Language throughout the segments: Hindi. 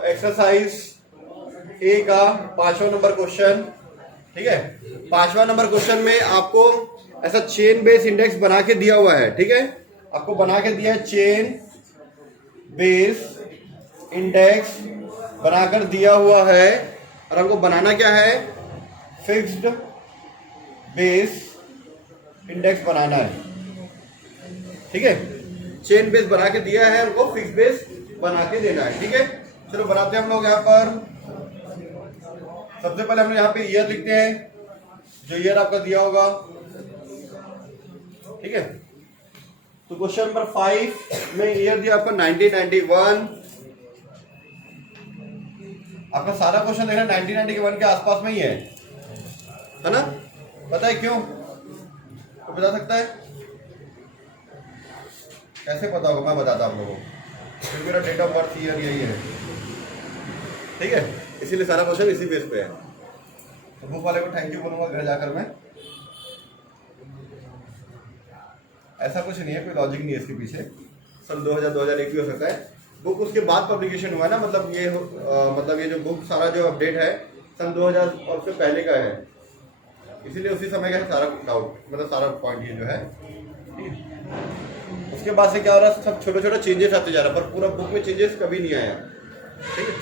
तो एक्सरसाइज ए का 5वां नंबर क्वेश्चन, ठीक है। 5वां नंबर क्वेश्चन में आपको ऐसा चेन बेस इंडेक्स बना के दिया हुआ है, ठीक है। आपको बना के दिया है चेन बेस इंडेक्स बनाकर दिया हुआ है, और हमको बनाना क्या है, फिक्स्ड बेस इंडेक्स बनाना है, ठीक है। चेन बेस बना के दिया है, हमको फिक्स बेस बना के देना है, ठीक है। चलो बनाते हैं हम लोग। यहाँ पर सबसे पहले हम यहाँ पे ईयर लिखते हैं, जो ईयर आपका दिया होगा, ठीक है। तो क्वेश्चन नंबर 5 में ईयर दिया आपका 1991। आपका सारा क्वेश्चन देखना 1991 के आसपास में ही है ना। पता है क्यों? तो बता सकता है? कैसे पता होगा? मैं बताता हूँ आप लोगों को, क्योंकि मेरा डेट ऑफ बर्थ ईयर यही है, ठीक है। इसीलिए सारा क्वेश्चन इसी बेस पे है। तो बुक वाले को थैंक यू बोलूंगा घर जाकर मैं। ऐसा कुछ नहीं है, कोई लॉजिक नहीं है इसके पीछे। सन 2000-2001 भी हो सकता है। बुक उसके बाद पब्लिकेशन हुआ है ना, मतलब ये जो बुक सारा जो अपडेट है सन 2000 और उससे पहले का है, इसीलिए उसी समय का है सारा डाउट, मतलब सारा पॉइंट ये जो है, ठीक है। उसके बाद से क्या हो रहा है, सब छोटा छोटा चेंजेस आते जा रहा है, पर पूरा बुक में चेंजेस कभी नहीं आया, ठीक है।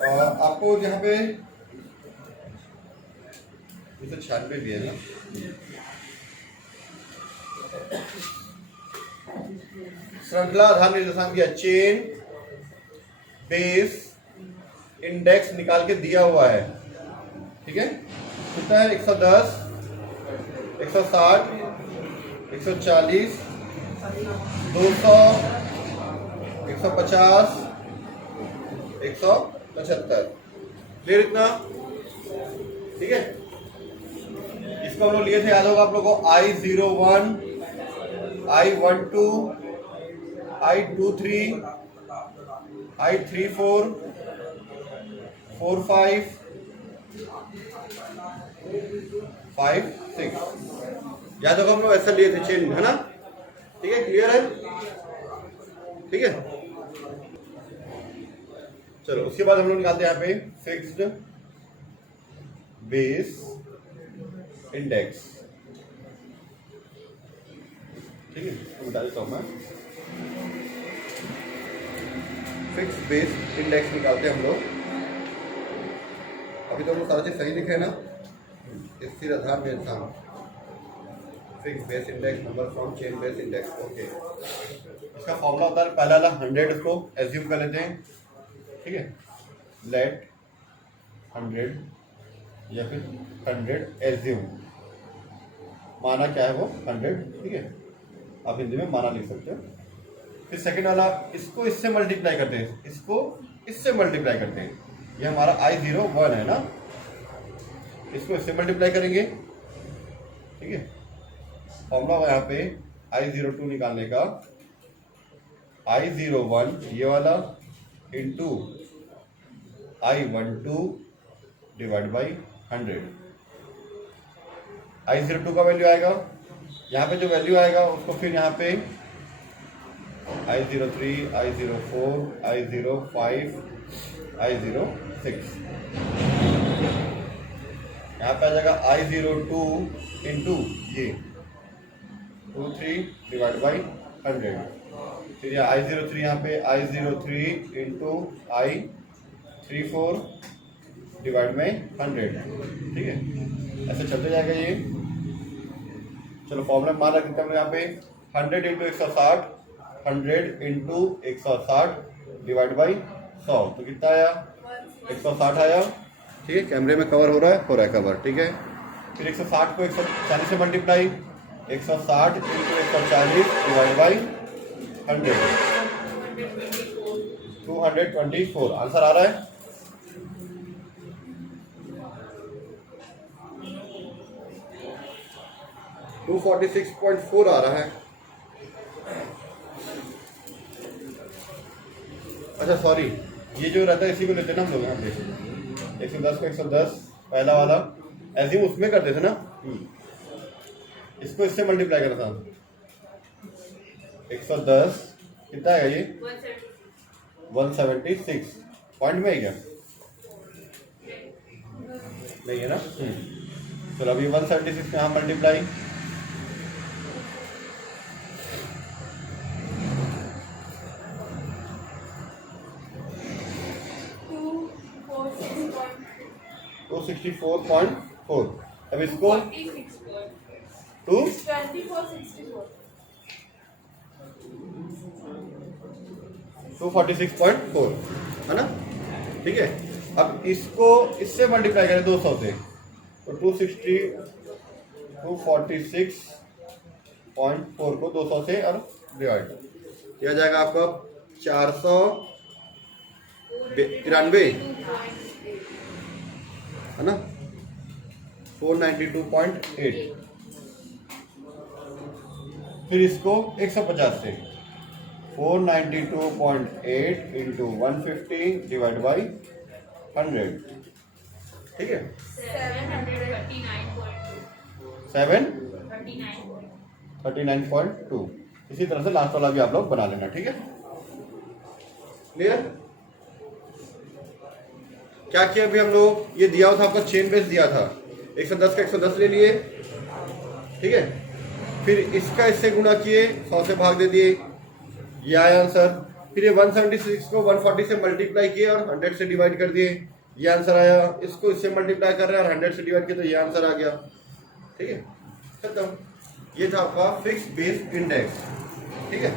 आपको यहाँ पे 96 भी है ना, श्रृंखला आधार निर्देशांक दिया, चेन बेस इंडेक्स निकाल के दिया हुआ है, ठीक है। कितना है? 110, 160, 140, 200, 150, 175। क्लियर इतना? ठीक है। इसको हम लोग लिए थे, याद होगा आप लोगों को, I01, I12, I23, I34, 45, 56। याद होगा हम लोग ऐसा लिए थे चेन, है ना, ठीक है। क्लियर है? ठीक है। चलो उसके बाद हम लोग निकालते हैं यहाँ पे फिक्स्ड बेस इंडेक्स, ठीक है। तो बता देता हूँ मैं, फिक्स्ड बेस इंडेक्स निकालते हैं हम लोग। अभी तो हम लोग सारा चीज सही लिखे है ना, स्थिर आधार निर्देशांक, fixed base index number from chain base index, okay. इसका फॉर्मूला होता है, पहला वाला 100 को एज्यूम कर लेते हैं, ठीक है। लेट 100 या फिर 100 एज्यूम, माना क्या है वो 100, ठीक है। आप हिंदी में माना लिख सकते हो। फिर सेकंड वाला, इसको इससे मल्टीप्लाई करते हैं, इसको इससे मल्टीप्लाई करते हैं। ये हमारा I01 है ना, इसको इससे मल्टीप्लाई करेंगे, ठीक है। फॉर्मूला होगा यहाँ पे I02 निकालने का, I01 ये वाला into I12 divide by 100। I02 का वैल्यू आएगा, यहाँ पे जो वैल्यू आएगा उसको फिर यहाँ पे I03, I04, I05, I06, यहाँ पे आ जाएगा I02 इंटू ये 23 डिवाइड बाई 100। फिर यहाँ I03, यहाँ पे I03 into I34 divide by 100, ठीक है। ऐसे चलते जाएगा ये। चलो फॉर्मूला मान रख देते हैं यहाँ पे 100 इंटू 160, 100 इंटू 160 डिवाइड बाई 100, तो कितना आया? 160 आया, ठीक है। कैमरे में कवर हो रहा है कवर, ठीक है। फिर 160 को 140 से multiply, 160 into 140 divide by 100, 224। Answer आ रहा है? $246.4 आ रहा है। अच्छा सॉरी, ये जो रहता है इसी को लेते ना हम लोग यहाँ पे 110 को 110 पहला वाला एज्यूम उसमें करते थे ना, इसको इससे मल्टीप्लाई करना था। 110 कितना है ये? 176 पॉइंट में है क्या? नहीं है ना। चलो अभी 176 यहाँ मल्टीप्लाई, टू 64.4। अब इसको 246.4 है ना, ठीक है। अब इसको इससे मल्टीप्लाई करें 200 से, तो 246.4 को 200 से और डिवाइड किया जाएगा आपका 493 है ना, 492.8। फिर इसको 150 से 492.8 इंटू 150 डिवाइड बाई 100, ठीक है। 739.2। इसी तरह से लास्ट वाला भी आप लोग बना लेना, ठीक है। क्लियर? क्या किया अभी हम लोग, ये दिया हुआ था आपका चेन बेस दिया था, 110 का 110 ले लिए, ठीक है। फिर इसका इससे गुणा किए, 100 से भाग दे दिए, ये आया आंसर। फिर ये 176 को 140 से मल्टीप्लाई किए और 100 से डिवाइड कर दिए, ये आंसर आया। इसको इससे मल्टीप्लाई कर रहे हैं और 100 से डिवाइड किए तो ये आंसर आ गया, ठीक है। खत्म। ये था आपका फिक्स बेस इंडेक्स, ठीक है।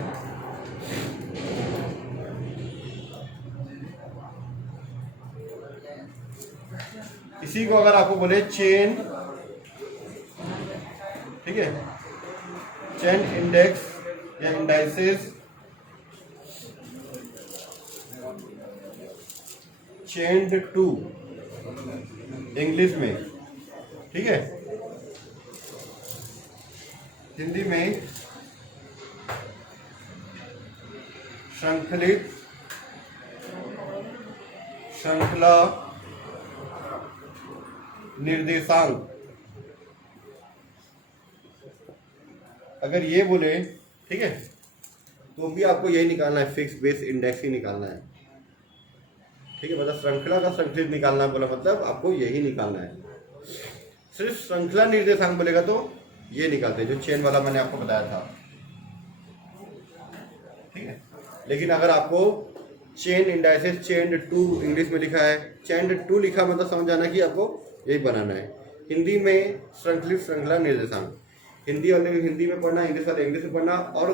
इसी को अगर आपको बोले चेन, ठीक है, चेन इंडेक्स या इंडाइसेस, चेन्ड टू इंग्लिश में, ठीक है। हिंदी में श्रृंखलित, श्रृंखला निर्देशांक, अगर ये बोले, ठीक है, तो भी आपको यही निकालना है, फिक्स बेस इंडेक्स ही निकालना है, ठीक है। मतलब श्रृंखला का संकलित निकालना बोला, मतलब आपको यही निकालना है। सिर्फ श्रृंखला निर्देशांक बोलेगा तो ये निकालते हैं, जो चेन वाला मैंने आपको बताया था, ठीक है। लेकिन अगर आपको chain indices chained to English में लिखा है, चेन्ड टू लिखा मतलब समझ जाना कि आपको यही बनाना है। हिंदी में श्रृंखलित श्रृंखला निर्देशांक, हिंदी वाले हिंदी में पढ़ना, इंग्लिश वाले इंग्लिश में पढ़ना, और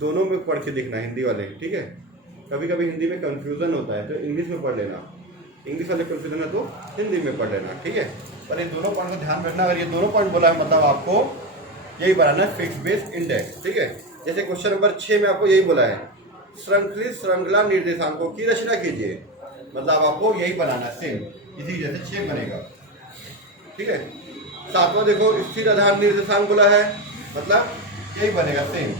दोनों में पढ़ के देखना, हिंदी वाले, ठीक है। कभी कभी हिंदी में कंफ्यूजन होता है तो इंग्लिश में पढ़ लेना, इंग्लिश वाले कंफ्यूजन है तो हिंदी में पढ़ लेना, ठीक है। पर ये दोनों पॉइंट को ध्यान रखना, अगर ये दोनों पॉइंट बोला है मतलब आपको यही बनाना है, फिक्स बेस इंडेक्स, ठीक है। जैसे क्वेश्चन नंबर 6 में आपको यही बोला है, श्रृंखलित श्रृंखला निर्देशांकों की रचना कीजिए, मतलब आपको यही बनाना है, सेम इसी जैसे 6 बनेगा, ठीक है। 7वां देखो, स्थिर आधार निर्देशांक बोला है, मतलब यही बनेगा सेम।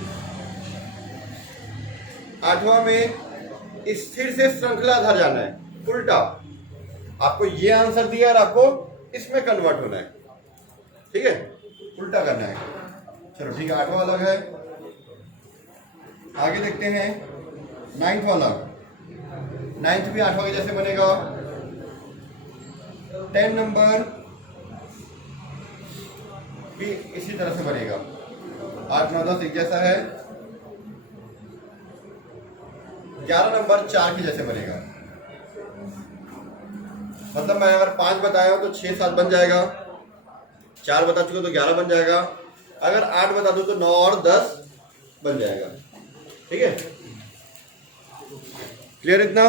8वां में स्थिर से श्रृंखला आधार जाना है, उल्टा आपको ये आंसर दिया और आपको इसमें कन्वर्ट होना है, ठीक है, उल्टा करना है। चलो ठीक है, 8वां अलग है। आगे देखते हैं 9th वाला, 9th भी 8वां के जैसे बनेगा। 10 नंबर भी इसी तरह से बनेगा, 8, 9, 10 एक जैसा है। 11 नंबर 4 के जैसे बनेगा, मतलब मैं अगर 5 बताया हूं तो 6, 7 बन जाएगा, 4 बता चुके तो 11 बन जाएगा, अगर 8 बता दूं तो 9 और 10 बन जाएगा, ठीक है। क्लियर इतना?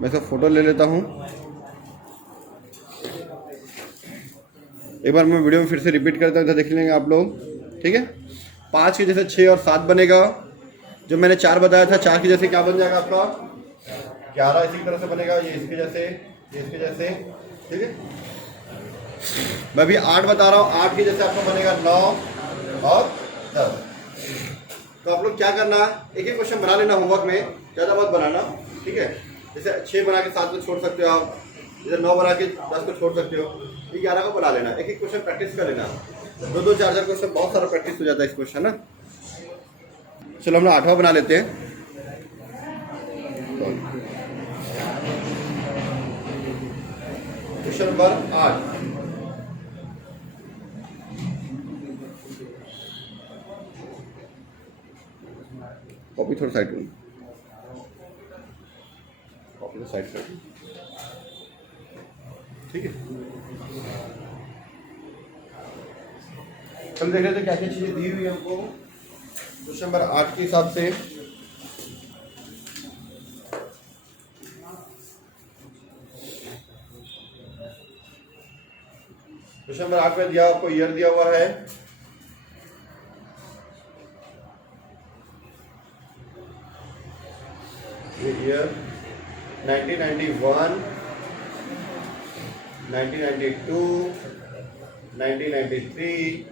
मैं सब फोटो ले लेता हूं, एक बार मैं वीडियो में फिर से रिपीट करता हूं, देख लेंगे आप लोग, ठीक है। 5 के जैसे 6 और 7 बनेगा। जो मैंने 4 बताया था, 4 के जैसे क्या बन जाएगा आपका 11, इसी तरह से बनेगा, ये इसके जैसे, ये इसके जैसे, ठीक है। मैं भी 8 बता रहा हूँ, 8 के जैसे आपका बनेगा 9 और 10। तो आप लोग क्या करना, एक ही क्वेश्चन बना लेना होमवर्क में, ज़्यादा मत बनाना, ठीक है। जैसे 6 बना के 7 को छोड़ सकते हो आप, जैसे 9 बना के 10 को छोड़ सकते हो, ये 11 को बना लेना, एक एक क्वेश्चन प्रैक्टिस कर लेना, 2-2, 4-4 क्वेश्चन, बहुत सारा प्रैक्टिस हो जाता है इस क्वेश्चन ना। चलो हम लोग 8वां बना लेते हैं। Question number 8। कॉपी थोड़ा साइड करूँ, कॉपी तो साइड कर, ठीक है। कल देख रहे थे क्या क्या चीज़ें दी हुई है हमको क्वेश्चन नंबर 8 के हिसाब से। क्वेश्चन नंबर 8 में दिया आपको ईयर दिया हुआ है ईयर 1991, 1992, 1993,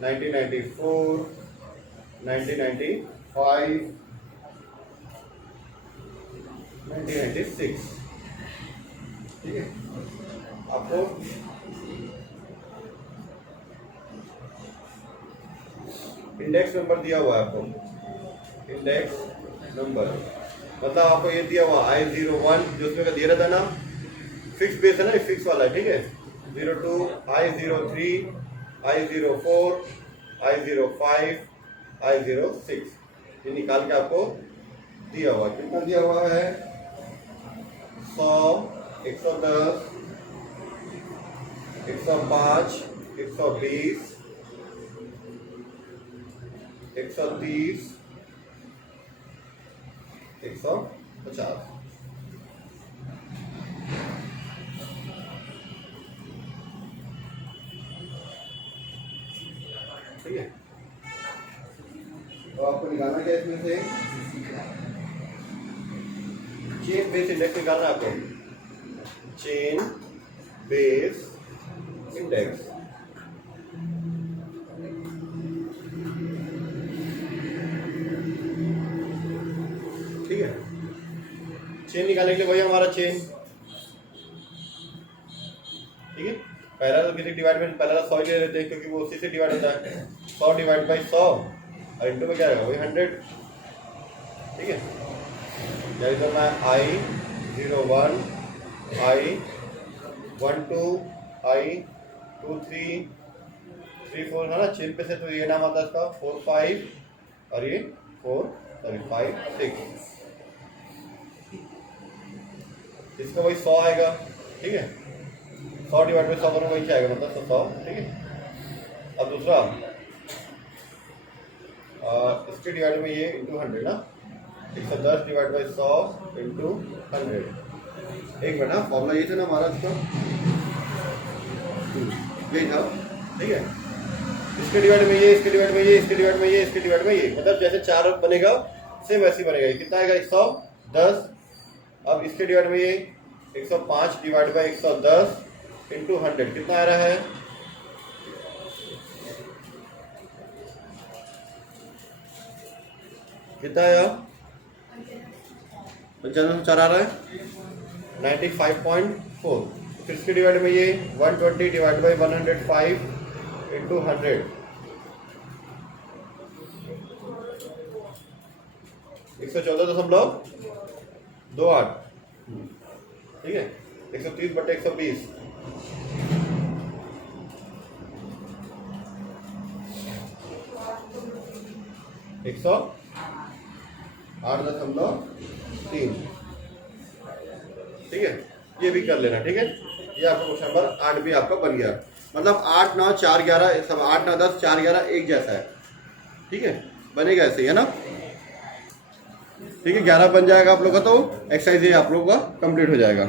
1994, 1995, 1996, ठीक है। आपको इंडेक्स नंबर दिया हुआ है, आपको इंडेक्स नंबर मतलब आपको ये दिया हुआ I01 जो उसमें का दिया रहता है ना, फिक्स बेस है ना, फिक्स वाला है, ठीक है। 02, I03, I04, I05, I06 ये निकाल के आपको दिया हुआ। कितना दिया हुआ है? 100, 110, 105, 120, 130, 150, ठीक है। तो आपको निकालना क्या इसमें से? चेन बेस इंडेक्स निकालना है आपको, चेन बेस इंडेक्स, ठीक है। चेन निकालने के लिए वही हमारा चेन, ठीक है। पहला तो किसी डिवाइड में पहला 100 ले लेते हैं क्योंकि वो उसी से डिवाइड होता है। 100 डिवाइड बाई 100 और इंटू में क्या आएगा? वही 100, ठीक है। जैसे तो मैं I01, I12, I23, 34 है ना, चेन पे से तो ये नाम आता है इसका 4, 5 और ये 5, 6, इसका वही 100 आएगा, ठीक है। 100 डिवाइड बाई 100 करो वही क्या आएगा, मतलब 100, ठीक है। अब दूसरा इसके डिवाइड में ये इंटू 100 ना, 110 डिवाइड बाई 100 इंटू 100। एक मिनट ना, फॉर्मूला ये था ना हमारा इसका, यही था, ठीक है। इसके डिवाइड में ये, इसके डिवाइड में ये, इसके डिवाइड में ये, इसके डिवाइड में ये, मतलब जैसे 4 बनेगा सेम वैसे बनेगा। ये कितना आएगा? 110। अब इसके डिवाइड में ये 105 डिवाइड बाई 110 इंटू 100 कितना आ रहा है? कितना आया? 95 आ रहा है, 95.4। फिर इसके डिवाइड में ये 120 डिवाइड बाई 105 इंटू 100, 114.28, ठीक है। 130 बटे 120, 108.3, ठीक है। ये भी कर लेना, ठीक है। ये आपका क्वेश्चन नंबर 8 भी आपका बन गया। मतलब 8, 9, 4, 11 सब 8, 9, 10, 4, 11 एक जैसा है, ठीक है। बनेगा ऐसे ही है ना, ठीक है। 11 बन जाएगा आप लोग का, तो एक्सरसाइज ये आप लोगों का कंप्लीट हो जाएगा।